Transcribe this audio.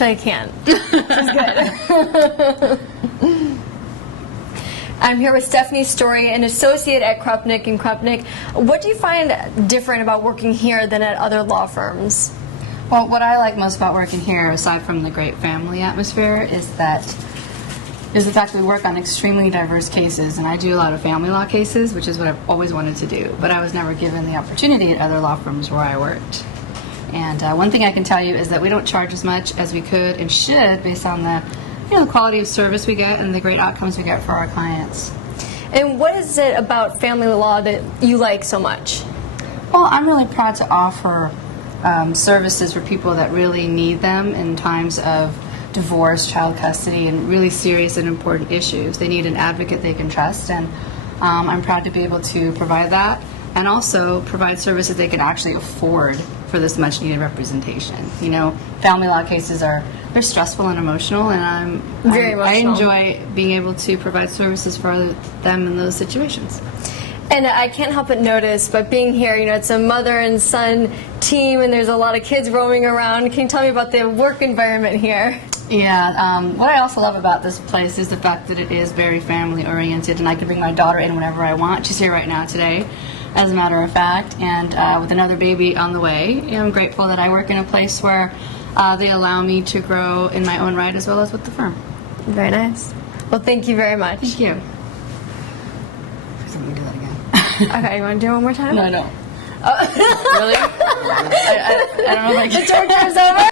I can't. Which is good. I'm here with Stephanie Story, an associate at Krupnik & Krupnik. What do you find different about working here than at other law firms? Well, what I like most about working here, aside from the great family atmosphere, is the fact that we work on extremely diverse cases. And I do a lot of family law cases, which is what I've always wanted to do. But I was never given the opportunity at other law firms where I worked. And one thing I can tell you is that we don't charge as much as we could and should based on the quality of service we get and the great outcomes we get for our clients. And what is it about family law that you like so much? Well, I'm really proud to offer services for people that really need them in times of divorce, child custody, and really serious and important issues. They need an advocate they can trust, and I'm proud to be able to provide that and also provide services they can actually afford for this much needed representation. You know, family law cases they're stressful and emotional, and I enjoy being able to provide services for them in those situations. And I can't help but notice, but being here, it's a mother and son team, and there's a lot of kids roaming around. Can you tell me about the work environment here? Yeah, what I also love about this place is the fact that it is very family oriented, and I can bring my daughter in whenever I want. She's here right now today, as a matter of fact, and with another baby on the way. I'm grateful that I work in a place where they allow me to grow in my own right as well as with the firm. Very nice. Well, thank you very much. Thank you. Let me do that again. Okay, you want to do it one more time? No, I don't. Really? I don't know if I can. The torture is over.